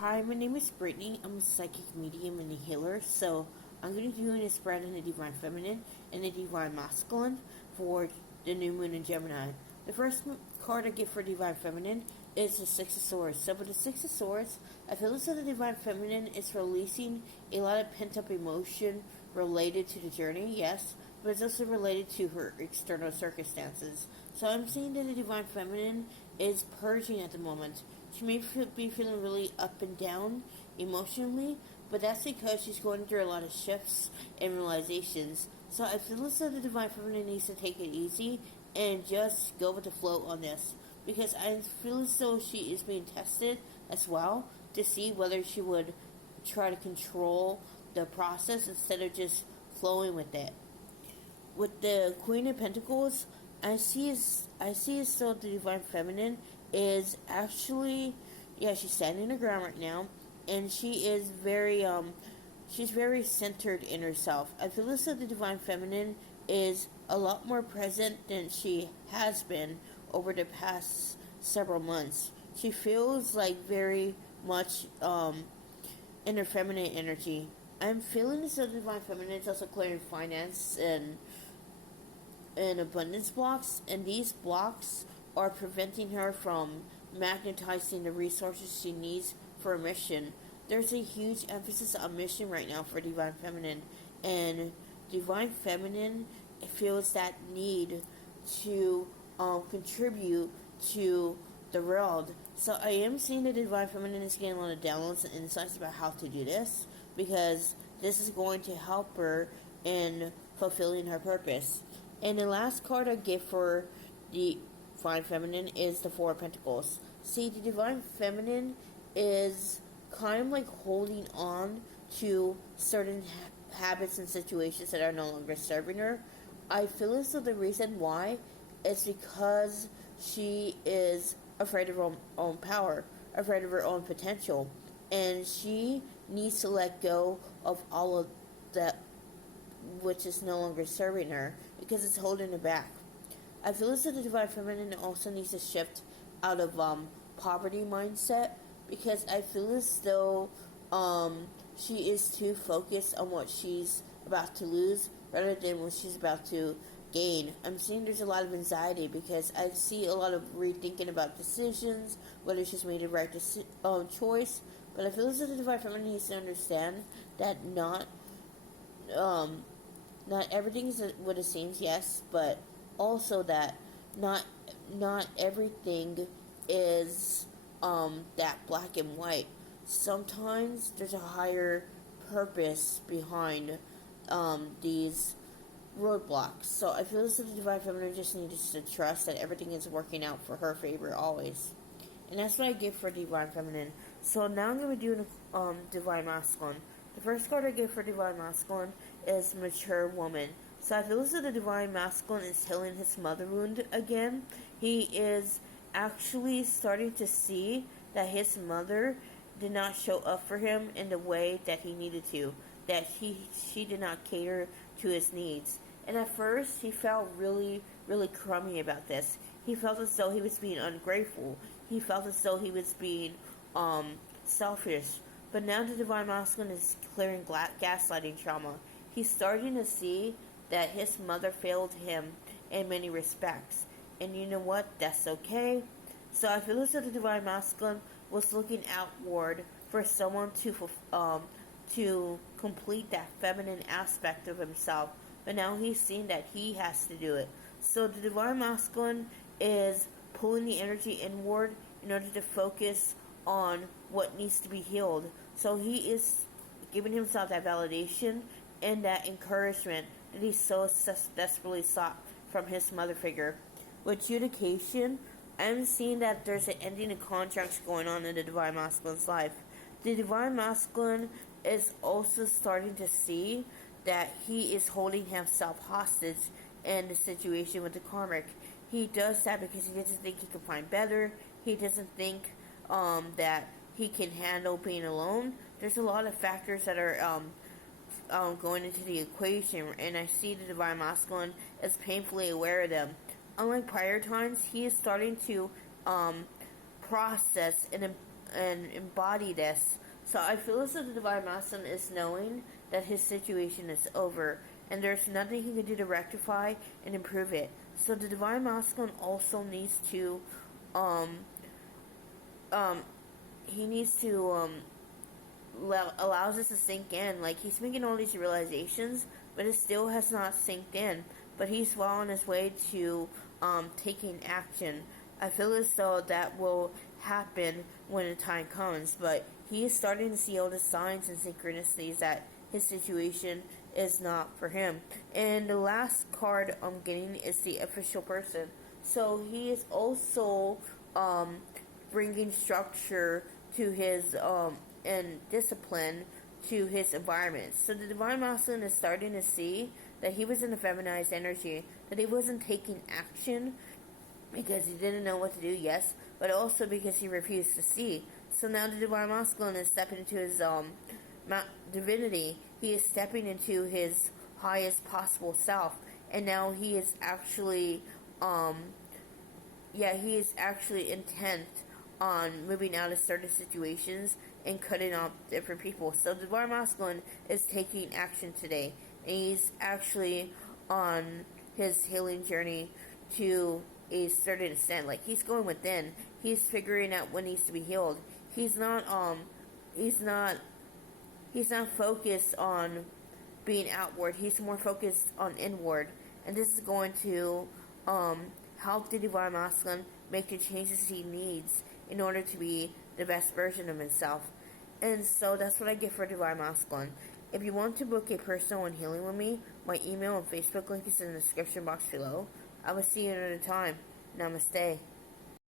Hi, my name is Brittany. I'm a psychic medium and a healer. So I'm going to be doing a spread on the Divine Feminine and the Divine Masculine for the new moon in Gemini. The first card I get for Divine Feminine is the Six of Swords. So with the Six of Swords, I feel as though the Divine Feminine is releasing a lot of pent-up emotion related to the journey, yes, but it's also related to her external circumstances. So I'm seeing that the Divine Feminine is purging at the moment. She may be feeling really up and down emotionally, but that's because she's going through a lot of shifts and realizations. So I feel as though the Divine Feminine needs to take it easy and just go with the flow on this. Because I feel as though she is being tested as well to see whether she would try to control the process instead of just flowing with it. With the Queen of Pentacles, I see as though the Divine Feminine is actually, she's standing her ground right now, and she is she's very centered in herself. I feel as though the Divine Feminine is a lot more present than she has been over the past several months. She feels like very much in her feminine energy. I'm feeling as though the Divine Feminine is also clearing finance and abundance blocks, and these blocks are preventing her from magnetizing the resources she needs for a mission. There's a huge emphasis on mission right now for Divine Feminine, and Divine Feminine feels that need to contribute to the world. So I am seeing that Divine Feminine is getting a lot of downloads and insights about how to do this, because this is going to help her in fulfilling her purpose. And the last card I get for the Divine Feminine is the Four of Pentacles. See, the Divine Feminine is kind of like holding on to certain habits and situations that are no longer serving her. I feel as though the reason why is because she is afraid of her own power, afraid of her own potential, and she needs to let go of all of that which is no longer serving her because it's holding her back. I feel as though the Divine Feminine also needs to shift out of poverty mindset, because I feel as though she is too focused on what she's about to lose rather than what she's about to gain. I'm seeing there's a lot of anxiety because I see a lot of rethinking about decisions, whether she's made the right choice. But I feel as though the Divine Feminine needs to understand that not everything is what it seems, yes, but also that not everything is that black and white. Sometimes there's a higher purpose behind these roadblocks. So I feel as though the Divine Feminine just needs to trust that everything is working out for her favor always. And that's what I give for Divine Feminine. So now I'm going to be doing Divine Masculine. The first card I give for Divine Masculine is Mature Woman. So I feel as though the Divine Masculine is healing his mother wound again. He is actually starting to see that his mother did not show up for him in the way that he needed to. That she did not cater to his needs. And at first, he felt really, really crummy about this. He felt as though he was being ungrateful. He felt as though he was being selfish. But now the Divine Masculine is clearing gaslighting trauma. He's starting to see that his mother failed him in many respects. And you know what? That's okay. So I feel as though the Divine Masculine was looking outward for someone to complete that feminine aspect of himself. But now he's seeing that he has to do it. So the Divine Masculine is pulling the energy inward in order to focus on what needs to be healed. So he is giving himself that validation and that encouragement that he so desperately sought from his mother figure. With adjudication, I'm seeing that there's an ending of contracts going on in the Divine Masculine's life. The Divine Masculine is also starting to see that he is holding himself hostage in the situation with the karmic. He does that because he doesn't think he can find better. He doesn't think that he can handle being alone. There's a lot of factors that are going into the equation, and I see the Divine Masculine as painfully aware of them. Unlike prior times, he is starting to process and and embody this. So I feel as though the Divine Masculine is knowing that his situation is over, and there's nothing he can do to rectify and improve it. So the Divine Masculine also needs to, he needs to, allows this to sink in. Like, he's making all these realizations, but it still has not synced in. But he's well on his way to taking action. I feel as though that will happen when the time comes, but he is starting to see all the signs and synchronicities that his situation is not for him. And the last card I'm getting is the official person. So he is also bringing structure to his and discipline to his environment. So the Divine Masculine is starting to see that he was in a feminized energy, that he wasn't taking action because he didn't know what to do, yes, but also because he refused to see. So now the Divine Masculine is stepping into his divinity. He is stepping into his highest possible self, and now he is actually, he is actually intent on moving out of certain situations and cutting off different people. So the Divine Masculine is taking action today, and he's actually on his healing journey to a certain extent. Like, he's going within. He's figuring out what needs to be healed. He's not focused on being outward. He's more focused on inward. And this is going to help the Divine Masculine make the changes he needs in order to be the best version of himself. And so that's what I get for Divine Masculine. If you want to book a personal and healing with me, my email and Facebook link is in the description box below. I will see you another time. Namaste.